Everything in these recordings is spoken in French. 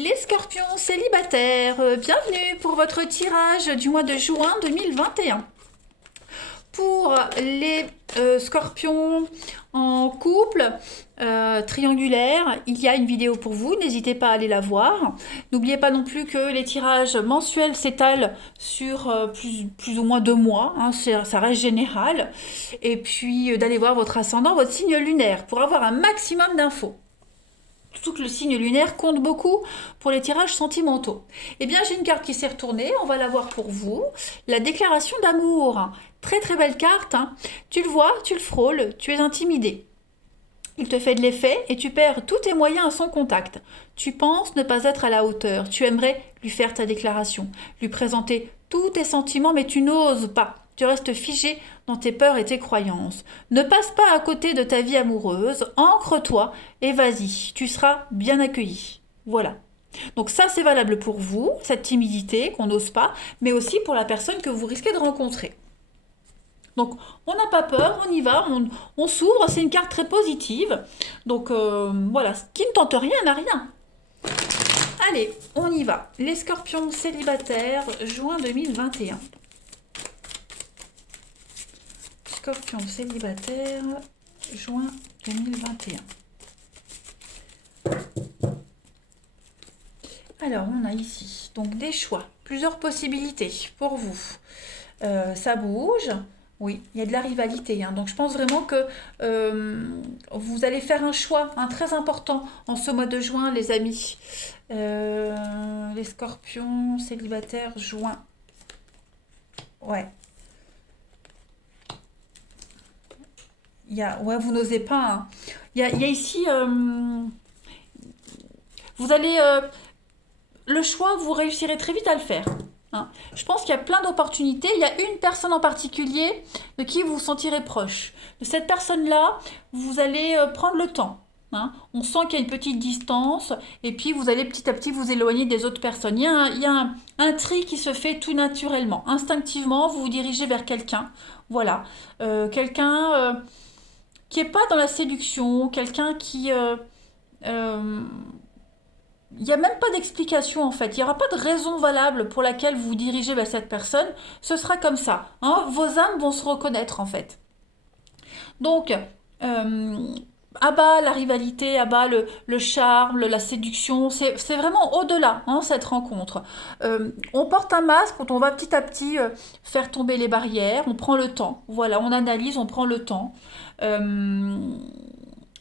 Les scorpions célibataires, bienvenue pour votre tirage du mois de juin 2021. Pour les scorpions en couple triangulaire, il y a une vidéo pour vous, n'hésitez pas à aller la voir. N'oubliez pas non plus que les tirages mensuels s'étalent sur plus ou moins 2 mois, hein, ça reste général. Et puis d'aller voir votre ascendant, votre signe lunaire, pour avoir un maximum d'infos. Surtout que le signe lunaire compte beaucoup pour les tirages sentimentaux. Eh bien, j'ai une carte qui s'est retournée, on va la voir pour vous. La déclaration d'amour. Très très belle carte, hein. Tu le vois, tu le frôles, tu es intimidé. Il te fait de l'effet et tu perds tous tes moyens à son contact. Tu penses ne pas être à la hauteur. Tu aimerais lui faire ta déclaration, lui présenter tous tes sentiments, mais tu n'oses pas. Tu restes figé dans tes peurs et tes croyances. Ne passe pas à côté de ta vie amoureuse, ancre-toi et vas-y, tu seras bien accueilli. Voilà. Donc ça, c'est valable pour vous, cette timidité qu'on n'ose pas, mais aussi pour la personne que vous risquez de rencontrer. Donc, on n'a pas peur, on y va, on s'ouvre, c'est une carte très positive. Donc, voilà, qui ne tente rien n'a rien. Allez, on y va. Les scorpions célibataires, juin 2021. Scorpion célibataire, juin 2021. Alors, on a ici donc des choix, plusieurs possibilités pour vous. Ça bouge, oui, il y a de la rivalité, hein. Donc je pense vraiment que vous allez faire un choix très important en ce mois de juin, les amis. Les scorpions célibataires, juin. Ouais. Ouais, vous n'osez pas, hein. Il y a ici, vous allez, le choix, vous réussirez très vite à le faire, hein. Je pense qu'il y a plein d'opportunités. Il y a une personne en particulier de qui vous vous sentirez proche. De cette personne-là, vous allez prendre le temps, hein. On sent qu'il y a une petite distance et puis vous allez petit à petit vous éloigner des autres personnes. Il y a un tri qui se fait tout naturellement. Instinctivement, vous vous dirigez vers quelqu'un. Voilà. Quelqu'un qui n'est pas dans la séduction, quelqu'un qui... euh, il n'y a même pas d'explication en fait, il n'y aura pas de raison valable pour laquelle vous vous dirigez vers cette personne, ce sera comme ça, hein. Vos âmes vont se reconnaître en fait. Donc, à bas la rivalité, à bas le charme, la séduction, c'est vraiment au-delà, hein, cette rencontre. On porte un masque quand on va petit à petit faire tomber les barrières, on prend le temps, voilà, on analyse, on prend le temps. Euh,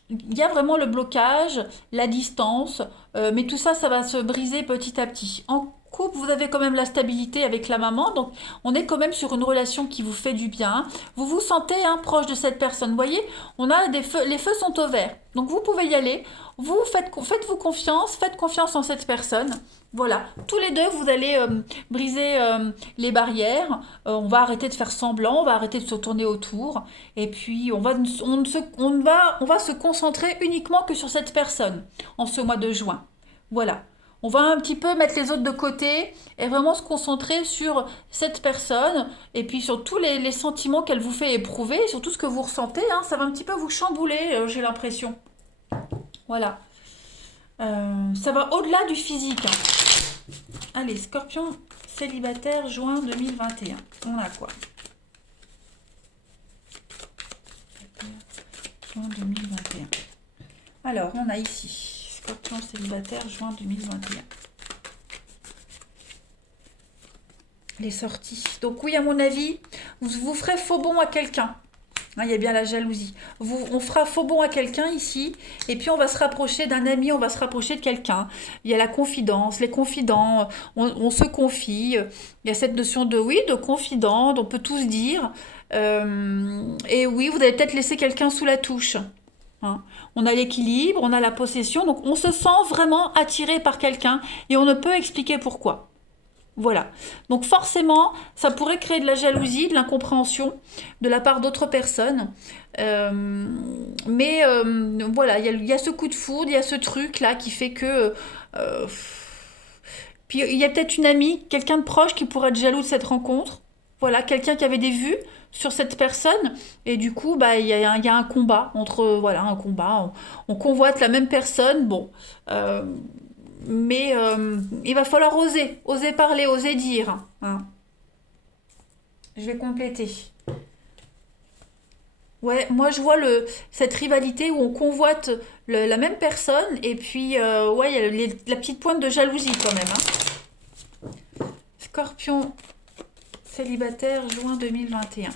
il y a vraiment le blocage, la distance, mais tout ça, ça va se briser petit à petit. En couple, vous avez quand même la stabilité avec la maman, donc on est quand même sur une relation qui vous fait du bien. Vous vous sentez proche de cette personne. Vous voyez, on a des feux, les feux sont au vert, donc vous pouvez y aller. Vous faites-vous confiance, faites confiance en cette personne. Voilà, tous les deux, vous allez briser les barrières. On va arrêter de faire semblant, on va arrêter de se tourner autour. Et puis, on va se concentrer uniquement que sur cette personne en ce mois de juin. Voilà. On va un petit peu mettre les autres de côté et vraiment se concentrer sur cette personne et puis sur tous les sentiments qu'elle vous fait éprouver, sur tout ce que vous ressentez, hein. Ça va un petit peu vous chambouler, j'ai l'impression. Voilà. Ça va au-delà du physique, hein. Allez, scorpion célibataire, juin 2021. On a quoi? Juin 2021. Alors, on a ici scorpion célibataire, juin 2021. Les sorties. Donc oui, à mon avis, vous ferez faux bond à quelqu'un. Il y a bien la jalousie. On fera faux bond à quelqu'un ici, et puis on va se rapprocher d'un ami, on va se rapprocher de quelqu'un. Il y a la confidence, les confidents, on se confie. Il y a cette notion de confident, on peut tout se dire. Et oui, vous allez peut-être laisser quelqu'un sous la touche, hein. On a l'équilibre, on a la possession, donc on se sent vraiment attiré par quelqu'un, et on ne peut expliquer pourquoi. Voilà. Donc forcément, ça pourrait créer de la jalousie, de l'incompréhension de la part d'autres personnes. Mais voilà, il y a ce coup de foudre, il y a ce truc-là qui fait que... euh, puis il y a peut-être une amie, quelqu'un de proche qui pourrait être jaloux de cette rencontre. Voilà, quelqu'un qui avait des vues sur cette personne. Et du coup, bah, il y a un combat entre... Voilà, un combat. On convoite la même personne. Bon. mais il va falloir oser parler, oser dire, hein. Je vais compléter. Ouais, moi je vois cette rivalité où on convoite la même personne et puis ouais, il y a la petite pointe de jalousie quand même, hein. Scorpion célibataire, juin 2021.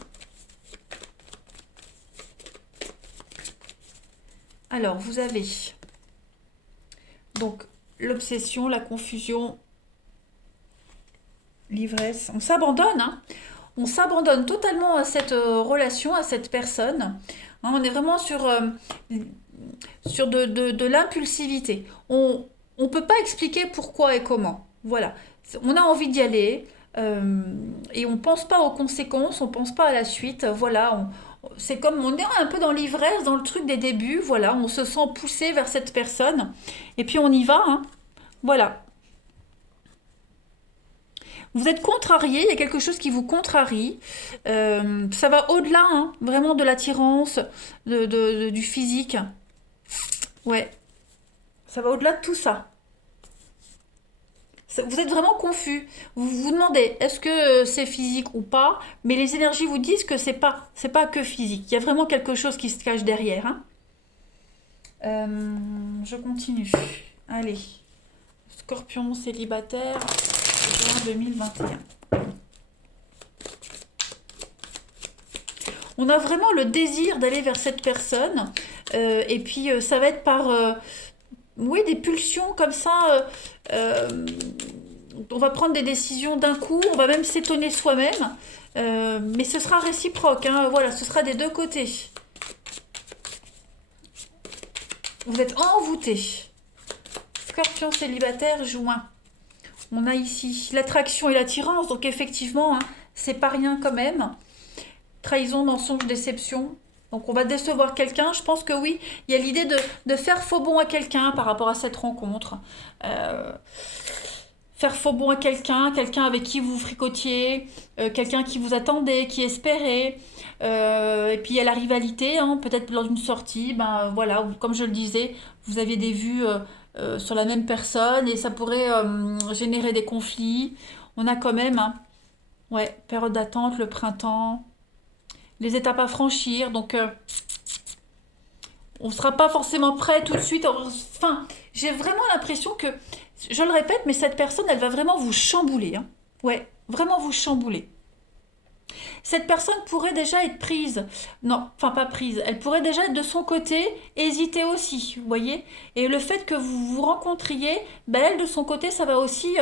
Alors, vous avez donc l'obsession, la confusion, l'ivresse. On s'abandonne, hein. On s'abandonne totalement à cette relation, à cette personne, hein. On est vraiment sur de l'impulsivité. On peut pas expliquer pourquoi et comment. Voilà. On a envie d'y aller et on pense pas aux conséquences, on pense pas à la suite. Voilà. C'est comme on est un peu dans l'ivresse, dans le truc des débuts. Voilà. On se sent poussé vers cette personne et puis on y va, hein. Voilà. Vous êtes contrarié, il y a quelque chose qui vous contrarie. Ça va au-delà, hein, vraiment de l'attirance, du physique. Ouais, ça va au-delà de tout ça. Vous êtes vraiment confus. Vous vous demandez est-ce que c'est physique ou pas, mais les énergies vous disent que c'est pas que physique. Il y a vraiment quelque chose qui se cache derrière, hein. Je continue. Allez, Scorpion célibataire, juin 2021. On a vraiment le désir d'aller vers cette personne, et puis ça va être par oui, des pulsions comme ça. On va prendre des décisions d'un coup, on va même s'étonner soi-même, mais ce sera réciproque, hein, voilà, ce sera des deux côtés. Vous êtes envoûté. Scorpion célibataire, juin. On a ici l'attraction et l'attirance, donc effectivement, hein, c'est pas rien quand même. Trahison, mensonge, déception. Donc on va décevoir quelqu'un. Je pense que oui, il y a l'idée de faire faux bond à quelqu'un par rapport à cette rencontre. Euh, Faire faux bond à quelqu'un avec qui vous fricotiez, quelqu'un qui vous attendait, qui espérait. Et puis il y a la rivalité, hein, peut-être lors d'une sortie, ben voilà, comme je le disais, vous aviez des vues sur la même personne et ça pourrait générer des conflits. On a quand même, hein, ouais, période d'attente, le printemps, les étapes à franchir, donc on ne sera pas forcément prêt tout de suite. Enfin, j'ai vraiment l'impression que, je le répète, mais cette personne, elle va vraiment vous chambouler, hein. Ouais, vraiment vous chambouler. Cette personne pourrait déjà être prise. Non, enfin pas prise. Elle pourrait déjà être de son côté, hésiter aussi, vous voyez. Et le fait que vous vous rencontriez, ben elle de son côté, ça va aussi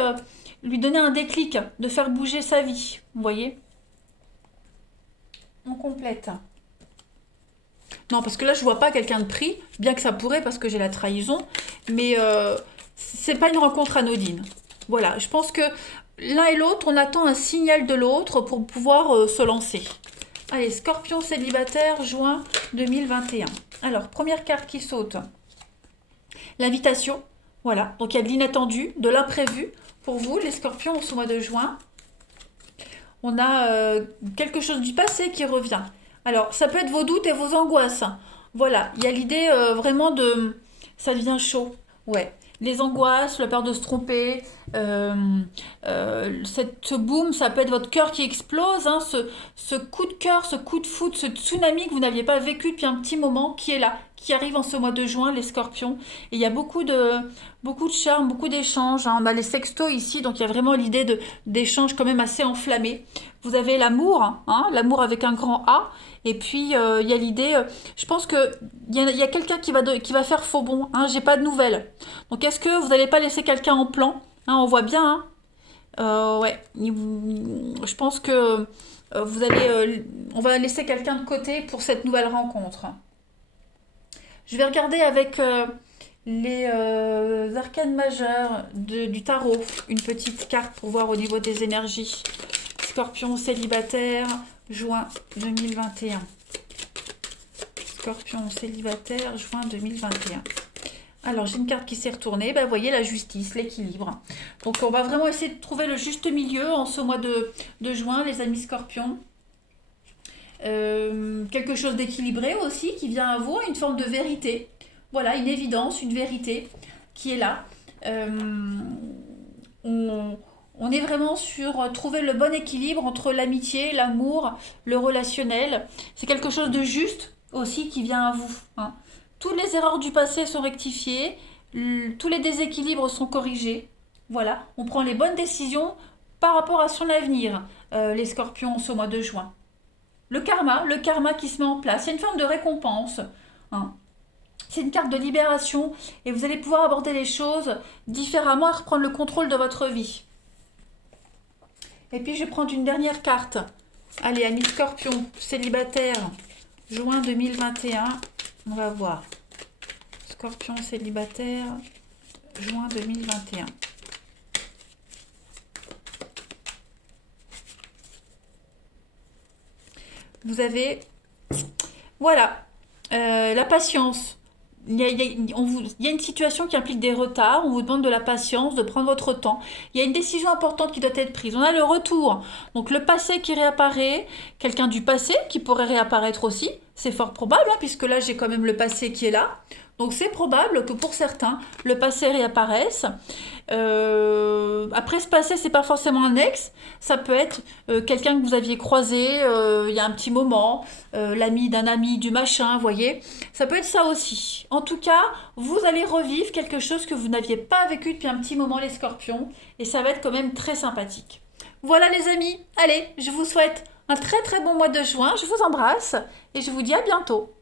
lui donner un déclic, de faire bouger sa vie, vous voyez. On complète. Non, parce que là, je vois pas quelqu'un de pris, bien que ça pourrait parce que j'ai la trahison, mais c'est pas une rencontre anodine. Voilà, je pense que l'un et l'autre, on attend un signal de l'autre pour pouvoir se lancer. Allez, Scorpion célibataire, juin 2021. Alors, première carte qui saute. L'invitation. Voilà, donc il y a de l'inattendu, de l'imprévu pour vous, les Scorpions, en ce mois de juin. On a quelque chose du passé qui revient. Alors, ça peut être vos doutes et vos angoisses. Voilà, il y a l'idée vraiment de... Ça devient chaud. Ouais. Les angoisses, la peur de se tromper, ce boom, ça peut être votre cœur qui explose, hein, ce coup de cœur, ce coup de foudre, ce tsunami que vous n'aviez pas vécu depuis un petit moment, qui est là, qui arrive en ce mois de juin, les scorpions. Et il y a beaucoup de charme, beaucoup d'échanges, hein. On a les sextos ici, donc il y a vraiment l'idée d'échanges quand même assez enflammés. Vous avez l'amour, hein, l'amour avec un grand A. Et puis, il y a l'idée, je pense qu'il y a quelqu'un qui va faire faux bond, hein, j'ai pas de nouvelles. Donc, est-ce que vous n'allez pas laisser quelqu'un en plan, hein, on voit bien, hein. Ouais, je pense que on va laisser quelqu'un de côté pour cette nouvelle rencontre. Je vais regarder avec les arcanes majeures du tarot, une petite carte pour voir au niveau des énergies. Scorpion célibataire, juin 2021. Scorpion célibataire, juin 2021. Alors, j'ai une carte qui s'est retournée. Ben, vous voyez, la justice, l'équilibre. Donc, on va vraiment essayer de trouver le juste milieu en ce mois de juin, les amis scorpions. Quelque chose d'équilibré aussi qui vient à vous, une forme de vérité. Voilà, une évidence, une vérité qui est là. On, on est vraiment sur trouver le bon équilibre entre l'amitié, l'amour, le relationnel. C'est quelque chose de juste aussi qui vient à vous, hein. Toutes les erreurs du passé sont rectifiées, tous les déséquilibres sont corrigés. Voilà, on prend les bonnes décisions par rapport à son avenir, les scorpions, ce mois de juin. Le karma qui se met en place, c'est une forme de récompense, hein. C'est une carte de libération et vous allez pouvoir aborder les choses différemment et reprendre le contrôle de votre vie. Et puis je vais prendre une dernière carte. Allez, amis scorpions, célibataires, juin 2021. On va voir. Scorpion célibataire, juin 2021. Vous avez, voilà, la patience. Il y a une situation qui implique des retards, on vous demande de la patience, de prendre votre temps. Il y a une décision importante qui doit être prise. On a le retour, donc le passé qui réapparaît, quelqu'un du passé qui pourrait réapparaître aussi. C'est fort probable, hein, puisque là j'ai quand même le passé qui est là. Donc c'est probable que pour certains, le passé réapparaisse. Après ce passé, c'est pas forcément un ex, ça peut être quelqu'un que vous aviez croisé il y a un petit moment, l'ami d'un ami, du machin, vous voyez. Ça peut être ça aussi. En tout cas, vous allez revivre quelque chose que vous n'aviez pas vécu depuis un petit moment, les scorpions, et ça va être quand même très sympathique. Voilà les amis, allez, je vous souhaite un très très bon mois de juin, je vous embrasse et je vous dis à bientôt.